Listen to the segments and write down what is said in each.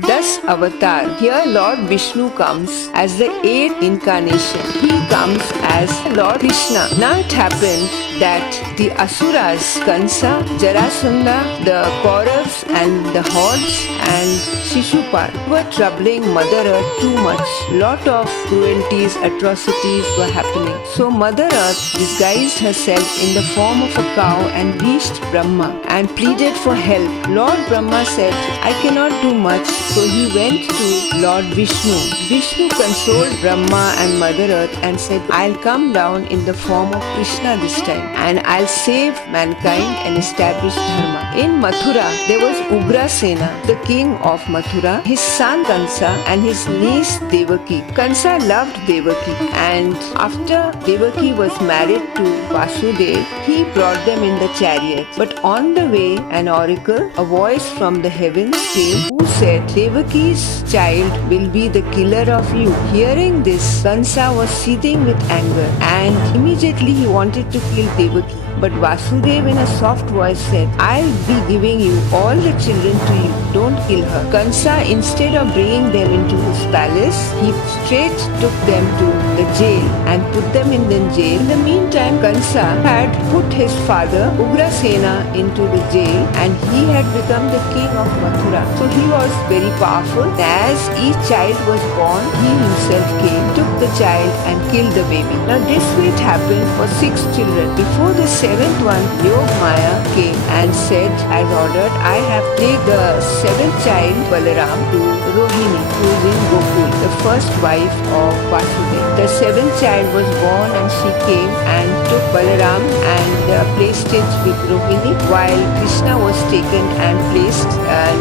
Thus Avatar. Here Lord Vishnu comes as the eighth incarnation. He comes as Lord Krishna. Now it happened that the Asuras, Kansa, Jarasandha, the Kauravas and the hordes and Shishupal were troubling Mother Earth too much. Lot of cruelties, atrocities were happening. So Mother Earth disguised herself in the form of a cow and reached Brahma and pleaded for help. Lord Brahma said, I cannot do much. So he went to Lord Vishnu. Vishnu consoled Brahma and Mother Earth and said, I'll come down in the form of Krishna this time and I'll save mankind and establish Dharma. In Mathura, there was Ugrasena, the king of Mathura, his son Kansa and his niece Devaki. Kansa loved Devaki, and after Devaki was married to Vasudev, he brought them in the chariot. But on the way, an oracle, a voice from the heavens came who said, Devaki's child will be the killer of you. Hearing this, Kansa was seething with anger and immediately he wanted to kill Devaki. But Vasudev in a soft voice said, I'll be giving you all the children to you. Don't kill her. Kansa, instead of bringing them into his palace, he straight took them to the jail and put them in the jail. In the meantime, Kansa had put his father Ugrasena into the jail and he had become the king of Mathura. So he was very powerful. As each child was born, he himself came, took the child and killed the baby. Now this way it happened for 6 children. Before the seventh one, Yogmaya came and said, as ordered, I have taken the 7th child, Balaram, to Rohini, who is in Gokul, the first wife of Vasudeva. The 7th child was born and she came and took Balaram and placed it with Rohini, while Krishna was taken and placed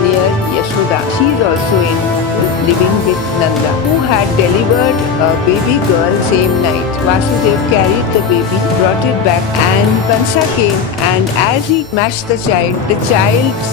near Yashoda. She is also in living with Nanda, who had delivered a baby girl same night. Vasudeva carried the baby, brought it back, and Kansa came, and as he smashed the child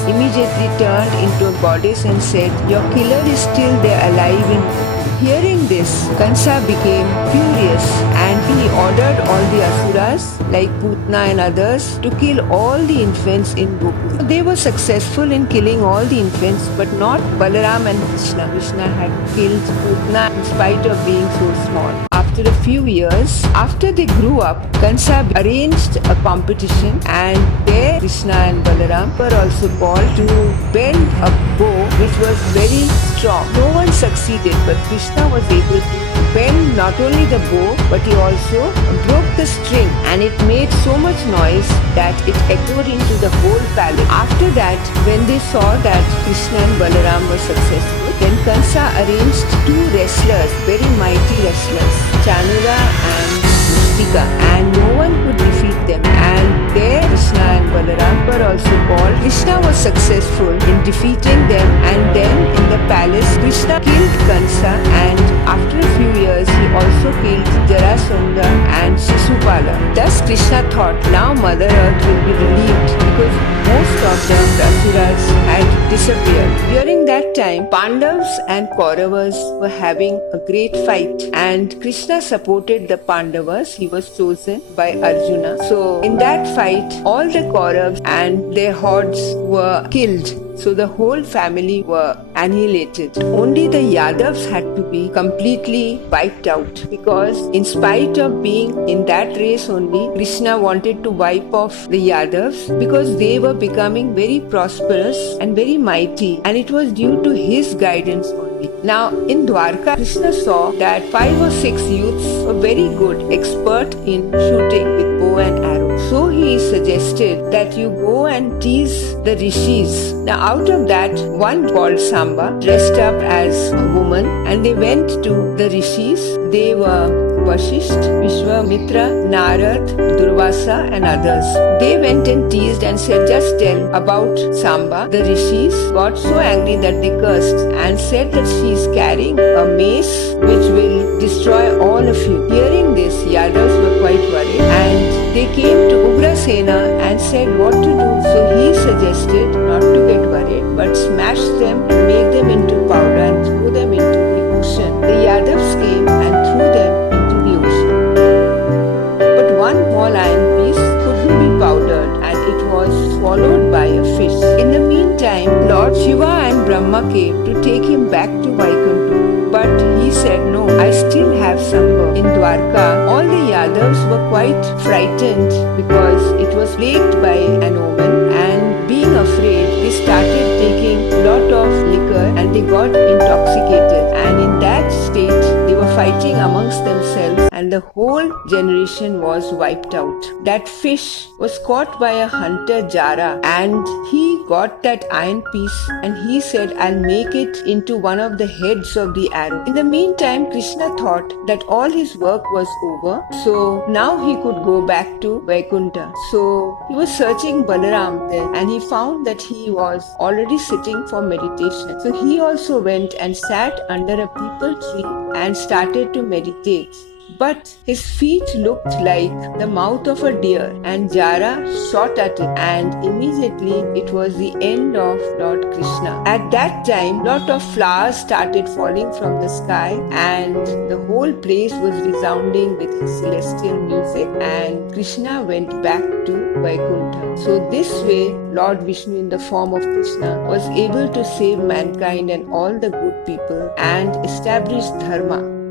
immediately turned into a goddess and said, your killer is still there alive in you. Hearing this, Kansa became furious and he ordered all the Asuras like Putna and others to kill all the infants in Gokul. They were successful in killing all the infants, but not Balaram and Krishna. Krishna had killed Putna in spite of being so small. After a few years, after they grew up, Kansa arranged a competition and there Krishna and Balaram were also called to bend a bow which was very strong. No one succeeded, but Krishna was able to bend not only the bow but he also broke the string and it made so much noise that it echoed into the whole palace. After that, when they saw that Krishna and Balaram were successful, then Kansa arranged 2 wrestlers, very mighty wrestlers, Chanura and Mustika, and no one could defeat them. And there Krishna and Balaram were also called. Krishna was successful in defeating them, and then in the palace Krishna killed Kansa, and after a few years he also killed Jarasandha and Shishupala. Thus Krishna thought, now Mother Earth will be relieved because most of the Asuras had disappeared. During that time, Pandavas and Kauravas were having a great fight and Krishna supported the Pandavas. He was chosen by Arjuna. So in that fight, all the Kauravas and their hordes were killed. So the whole family were annihilated. Only the Yadavs had to be completely wiped out because in spite of being in that race only, Krishna wanted to wipe off the Yadavs because they were becoming very prosperous and very mighty, and it was due to his guidance only. Now in Dwarka, Krishna saw that 5 or 6 youths were very good, expert in shooting with bow and arrow. So he suggested that you go and tease the rishis. Now out of that, one called Samba dressed up as a woman and they went to the rishis. They were Vashisht, Vishwamitra, Narad, Durvasa and others. They went and teased and said, just tell about Samba. The rishis got so angry that they cursed and said that she is carrying a mace which will destroy all of you. Hearing this, Yadavs were quite worried and they came to Ugrasena and said what to do. So he suggested not to get worried but smash them and make them into powder and throw them into the ocean. The Yadavs came and threw them into the ocean. But one small iron piece couldn't be powdered and it was swallowed by a fish. In the meantime, Lord Shiva and Brahma came to take him back to Vaikuntha. But he said, no, I still have some work. In Dwarka, all the Yadavs were quite frightened because it was plagued by an omen, and being afraid, they started taking lot of liquor and they got intoxicated. And in that state, they were fighting amongst themselves and the whole generation was wiped out. That fish was caught by a hunter, Jara, and he got that iron piece and he said, I'll make it into one of the heads of the arrow. In the meantime, Krishna thought that all his work was over, so now he could go back to Vaikuntha. So he was searching Balaram there and he found that he was already sitting for meditation. So he also went and sat under a peepal tree and started to meditate. But his feet looked like the mouth of a deer, and Jara shot at it, and immediately it was the end of Lord Krishna. At that time, lot of flowers started falling from the sky, and the whole place was resounding with his celestial music, and Krishna went back to Vaikuntha. So this way, Lord Vishnu in the form of Krishna was able to save mankind and all the good people and establish dharma.